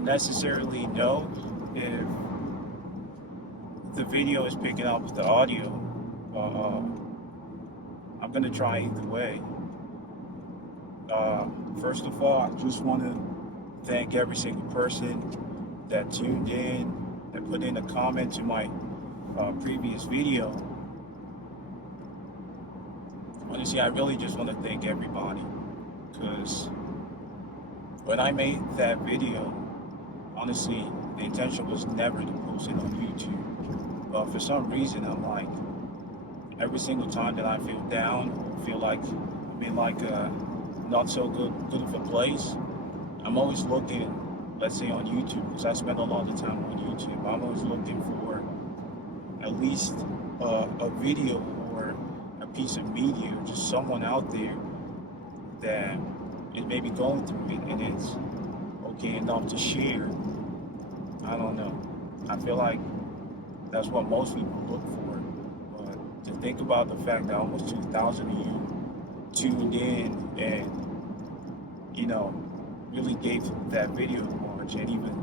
don't necessarily know if the video is picking up the audio. I'm gonna try either way. First of all, I just want to thank every single person that tuned in, that put in a comment to my previous video. Honestly, I really just want to thank everybody, because when I made that video, honestly, the intention was never to post it on YouTube. But for some reason, I'm like, every single time that I feel down, feel like I'm in like a not so good of a place, I'm always looking, let's say on YouTube, because I spend a lot of time on YouTube. I'm always looking for at least a video or a piece of media, or just someone out there that is maybe going through it and it's okay enough to share. I don't know. I feel like that's what most people look for. But to think about the fact that almost 2,000 of you tuned in and, really gave that video a watch, and even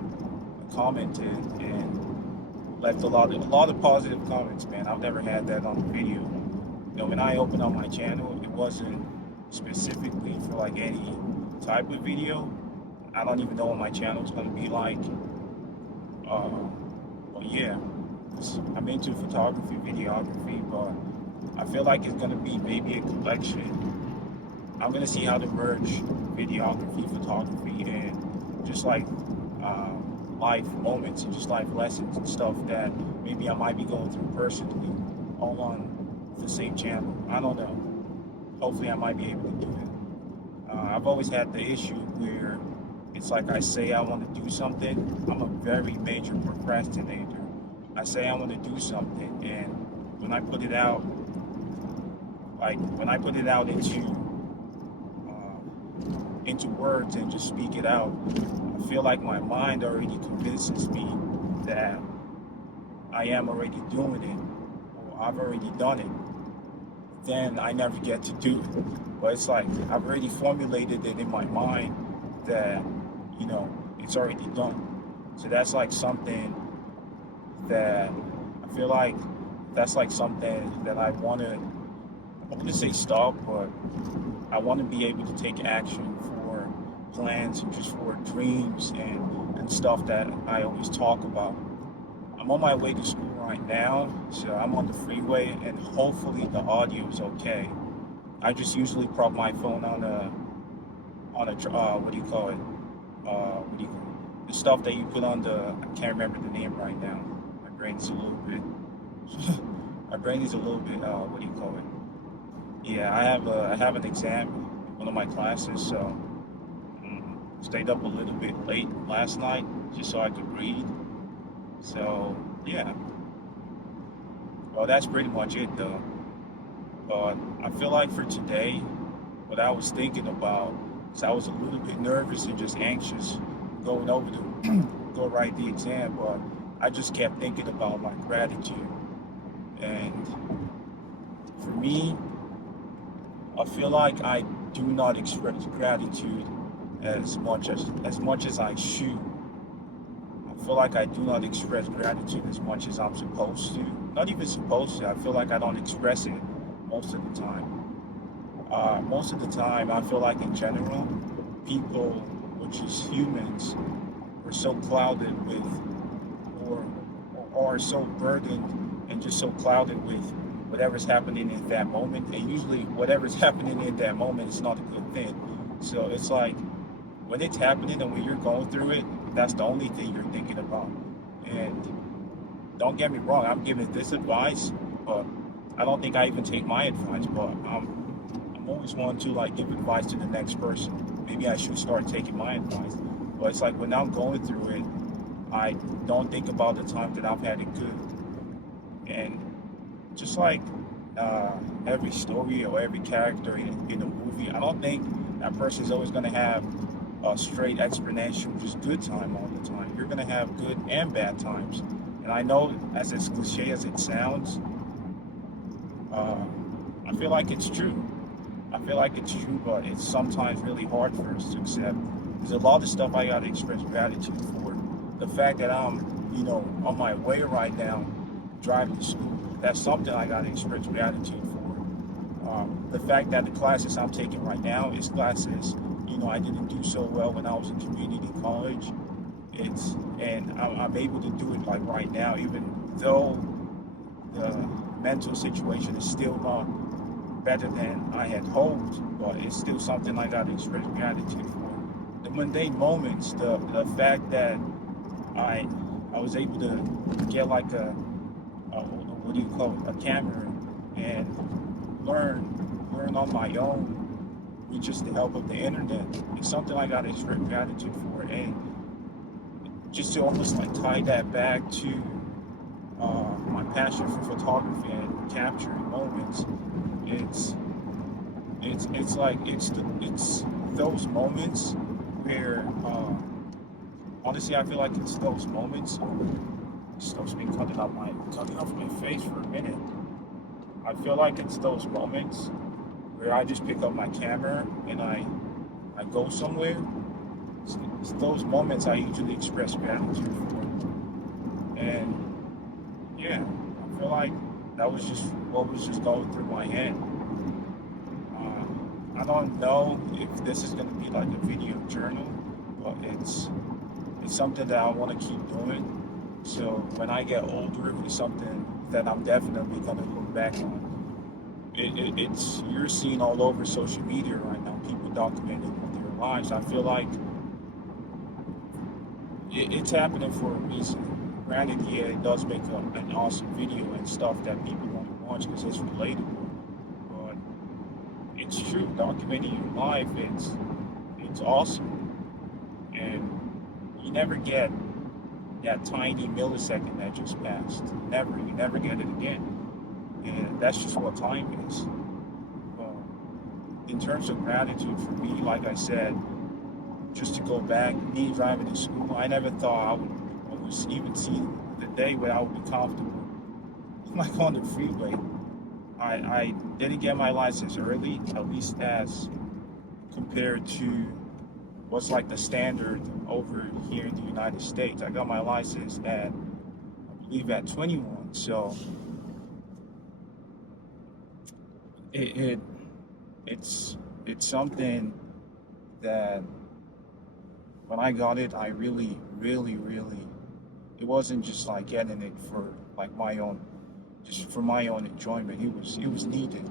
commented and left a lot of positive comments, man. I've never had that on the video. When I opened up my channel, it wasn't specifically for like any type of video. I don't even know what my channel is going to be like. But yeah, I'm into photography, videography, but I feel like it's going to be maybe a collection. I'm going to see how to merge videography, photography, and just like life moments and just life lessons and stuff that maybe I might be going through personally, all on the same channel. I don't know. Hopefully I might be able to do it. I've always had the issue where it's like I say I want to do something. I'm a very major procrastinator. I say I want to do something, and when I put it out, into words and just speak it out, I feel like my mind already convinces me that I am already doing it, or I've already done it. Then I never get to do it. But it's like I've already formulated it in my mind that, it's already done. So that's like something that I feel like that's like something that I want to say stop, but I want to be able to take action for plans and just for dreams and stuff that I always talk about. I'm on my way to school right now, so I'm on the freeway, and hopefully the audio is okay. I just usually prop my phone on a what do you call it? The stuff that you put on I can't remember the name right now. My brain is a little bit, what do you call it? Yeah, I have an exam in one of my classes, so stayed up a little bit late last night just so I could read. So yeah, well, that's pretty much it though. I feel like for today, what I was thinking about is I was a little bit nervous and just anxious going over to go write the exam, but I just kept thinking about my gratitude. And for me, I feel like I do not express gratitude as much as I should. I feel like I do not express gratitude as much as I'm supposed to. Not even supposed to. I feel like I don't express it most of the time. Most of the time, I feel like in general, people, which is humans, are so clouded with, or are so burdened and just so clouded with whatever's happening in that moment. And usually, whatever's happening in that moment is not a good thing. So it's like when it's happening and when you're going through it, that's the only thing you're thinking about. And don't get me wrong, I'm giving this advice, but I don't think I even take my advice. But I'm always want to like give advice to the next person. Maybe I should start taking my advice. But it's like when I'm going through it, I don't think about the time that I've had it good. And just like every story or every character in a movie, I don't think that person's always going to have a straight exponential, just good time all the time. You're going to have good and bad times. And I know, as cliche as it sounds, I feel like it's true. But it's sometimes really hard for us to accept There's a lot of stuff I gotta express gratitude for. The fact that I'm, on my way right now, driving to school. That's something I gotta express gratitude for. The fact that the classes I'm taking right now is classes, I didn't do so well when I was in community college. I'm able to do it like right now, even though the mental situation is still not better than I had hoped, but it's still something I got to express gratitude for. The mundane moments, the fact that I I was able to get like what do you call it, a camera, and learn on my own with just the help of the internet. It's something I got to express gratitude for, and just to almost like tie that back to my passion for photography and capturing moments. It's it's those moments where honestly I feel like it's those moments. Stuff's been cutting off my face for a minute. I feel like it's those moments where I just pick up my camera and I go somewhere. It's those moments I usually express gratitude for. And yeah, I feel like that was just what was just going through my head. I don't know if this is going to be like a video journal, but it's something that I want to keep doing. So when I get older, it's something that I'm definitely going to look back on. It's you're seeing all over social media right now, people documenting their lives. I feel like it's happening for a reason. Granted, yeah, it does make an awesome video and stuff that people want to watch because it's relatable. But it's true, documenting your life, it's awesome, and you never get that tiny millisecond that just passed. You never get it again, and that's just what time is. In terms of gratitude for me, like I said, just to go back, me driving to school, I never thought I would even see the day where I would be comfortable, like on the freeway. I didn't get my license early, at least as compared to what's like the standard over here in the United States. I got my license I believe at 21. So it's something that when I got it, I really, it wasn't just like getting it for like just for my own enjoyment. It was needed,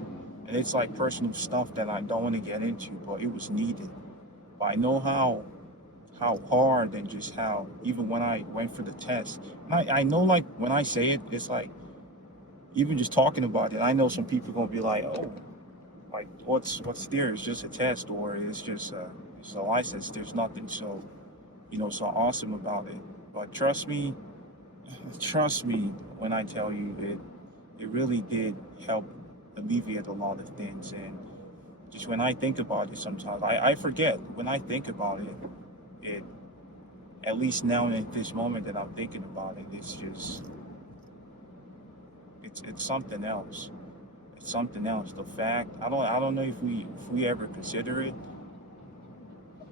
and it's like personal stuff that I don't want to get into, but it was needed. But I know how hard and just how even when I went for the test, and I know like when I say it, it's like even just talking about it, I know some people are gonna be like, oh, like what's there? It's just a test, or it's just it's a license. There's nothing so so awesome about it. But trust me when I tell you it really did help alleviate a lot of things. And just when I think about it, sometimes I forget. When I think about it at least now in this moment that I'm thinking about it, it's just it's something else. It's something else. The fact I don't know if we ever consider it.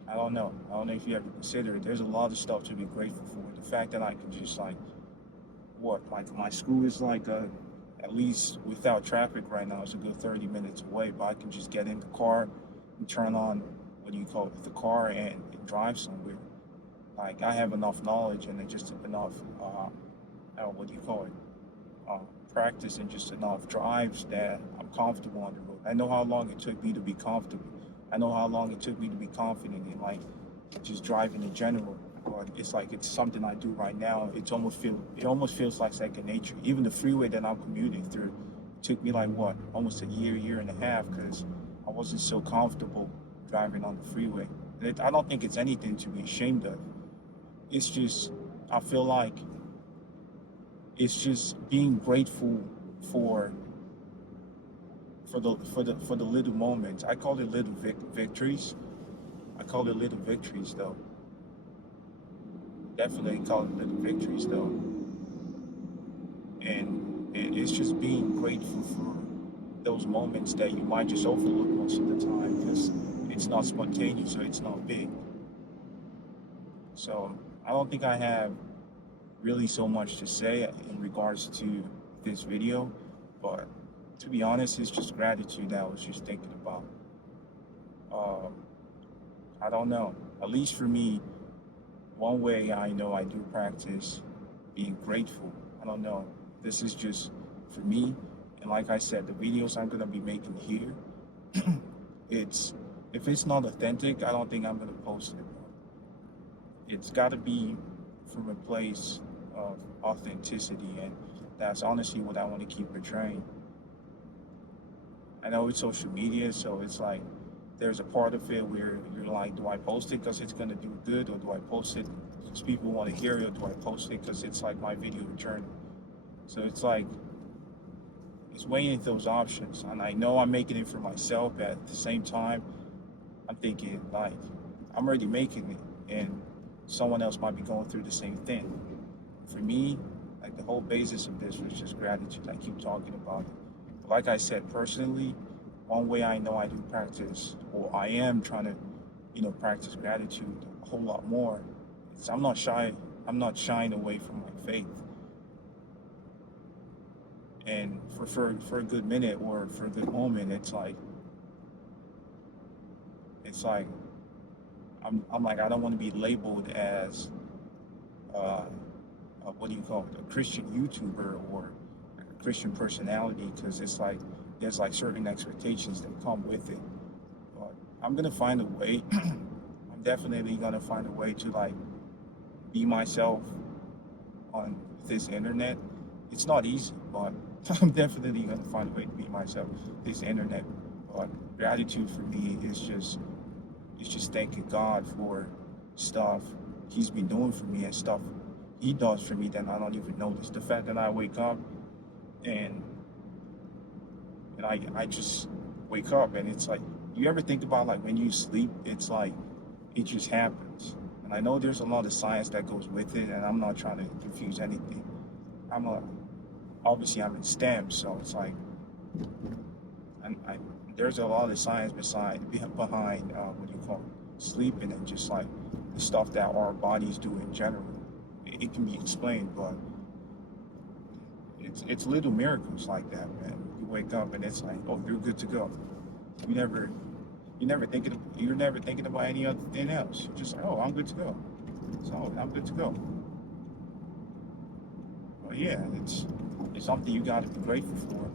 I don't know if you ever consider it. There's a lot of stuff to be grateful for. The fact that I can just like my school is like at least without traffic right now, it's a good 30 minutes away, but I can just get in the car and turn on the car and drive somewhere. Like I have enough knowledge and just enough practice and just enough drives that I'm comfortable on the road. I know how long it took me to be comfortable. I know how long it took me to be confident in like just driving in general. But it's like it's something I do right now. It almost feels like second nature. Even the freeway that I'm commuting through took me like almost a year and a half, because I wasn't so comfortable driving on the freeway. I don't think it's anything to be ashamed of. It's just I feel like it's just being grateful for the little moments. I call it little victories. I call it little victories though. Definitely call it little victories though. And it's just being grateful for those moments that you might just overlook most of the time because it's not spontaneous or it's not big. So I don't think I have really so much to say in regards to this video, but to be honest, it's just gratitude that I was just thinking about. Um, I don't know. At least for me, one way I know I do practice being grateful. I don't know. This is just for me. And like I said, the videos I'm gonna be making here, it's if it's not authentic, I don't think I'm gonna post it. It's gotta be from a place of authenticity, and that's honestly what I want to keep portraying. I know it's social media, so it's like there's a part of it where you're like, do I post it because it's gonna do good, or do I post it because people want to hear it, or do I post it because it's like my video journey? So it's like it's weighing those options, and I know I'm making it for myself. But at the same time, I'm thinking like I'm already making it, and someone else might be going through the same thing. For me, like the whole basis of this was just gratitude. I keep talking about it. But like I said, personally, one way I know I do practice, or I am trying to, practice gratitude a whole lot more, is I'm not shy. I'm not shying away from my faith. And for a good minute or for a good moment, it's like I'm like I don't want to be labeled as what do you call it, a Christian YouTuber or a Christian personality, because it's like there's like certain expectations that come with it. But I'm gonna find a way. I'm definitely gonna find a way to like be myself on this internet. It's not easy, but I'm definitely gonna find a way to be myself this internet. But gratitude for me is just thanking God for stuff He's been doing for me and stuff He does for me that I don't even notice. The fact that I wake up and I just wake up, and it's like, you ever think about like when you sleep, it's like it just happens. And I know there's a lot of science that goes with it, and I'm not trying to confuse anything. Obviously I'm in STEM, so it's like there's a lot of science behind what you call sleeping, and just like the stuff that our bodies do in general. It can be explained, but it's little miracles like that, man. You wake up and it's like, oh, you're good to go. You never you're never thinking about any other thing else. You're just like, oh, I'm good to go. So I'm good to go. But yeah, it's something you got to be grateful for.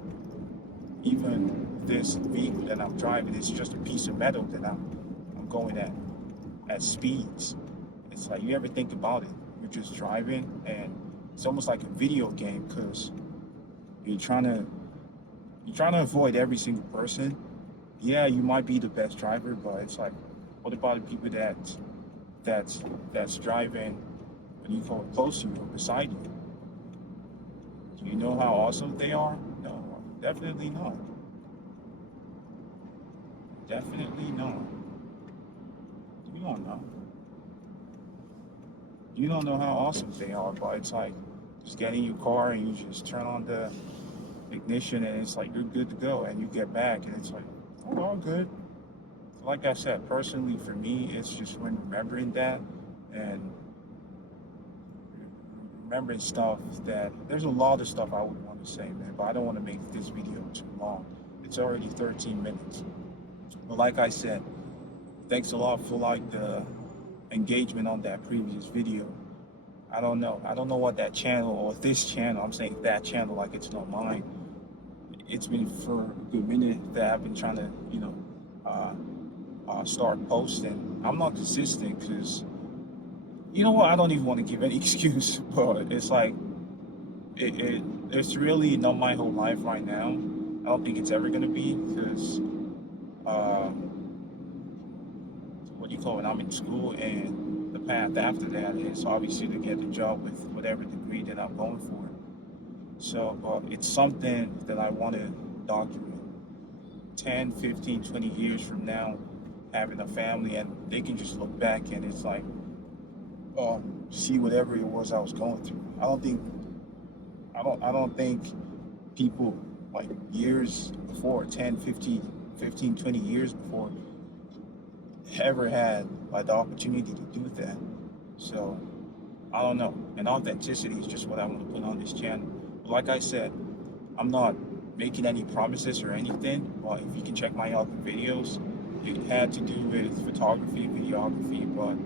Even this vehicle that I'm driving is just a piece of metal that I'm going at speeds. It's like, you ever think about it? You're just driving, and it's almost like a video game, because you're trying to avoid every single person. Yeah, you might be the best driver, but it's like, what about the people that's driving when you call it close to you or beside you? Do you know how awesome they are? No, definitely not. Definitely not. You don't know. You don't know how awesome they are, but it's like just get in your car and you just turn on the ignition, and it's like you're good to go, and you get back and it's like, oh, all good. So like I said, personally for me, it's just when remembering that and remembering stuff that there's a lot of stuff I would want to say, man, but I don't want to make this video too long. It's already 13 minutes. But like I said, thanks a lot for like the engagement on that previous video. I don't know what that channel, or this channel, I'm saying that channel like it's not mine. It's been for a good minute that I've been trying to, start posting. I'm not consistent because, you know what, I don't even want to give any excuse, but it's like, it's really not my whole life right now. I don't think it's ever going to be, because, what do you call it, I'm in school, and the path after that is obviously to get the job with whatever degree that I'm going for. So it's something that I want to document 10, 15, 20 years from now, having a family, and they can just look back and it's like, see whatever it was I was going through. I don't think people like years before, 10, 15, 20 years before, ever had like the opportunity to do that. So I don't know. And authenticity is just what I want to put on this channel. But like I said, I'm not making any promises or anything. But if you can check my other videos, it had to do with photography, videography, but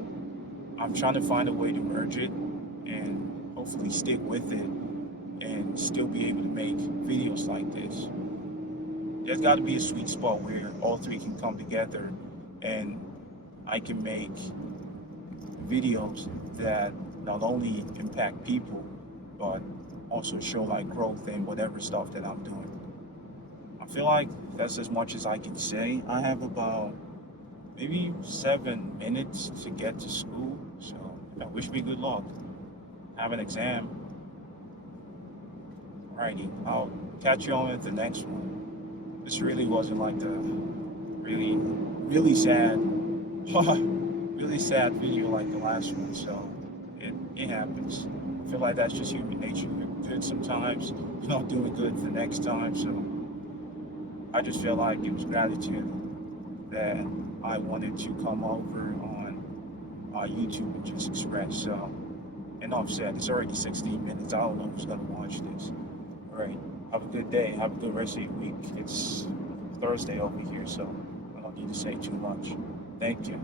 I'm trying to find a way to merge it and hopefully stick with it and still be able to make videos like this. There's got to be a sweet spot where all three can come together and I can make videos that not only impact people but also show like growth in whatever stuff that I'm doing. I feel like that's as much as I can say. I have about maybe 7 minutes to get to school, so wish me good luck. Have an exam. Alrighty, I'll catch you on at the next one. This really wasn't like the really sad, really sad video like the last one, so it happens. I feel like that's just human nature. We're good sometimes, we're not doing good the next time, so I just feel like it was gratitude that I wanted to come over on YouTube and just express. So, enough said. It's already 16 minutes. I don't know who's gonna watch this. All right. Have a good day. Have a good rest of your week. It's Thursday over here, so I don't need to say too much. Thank you.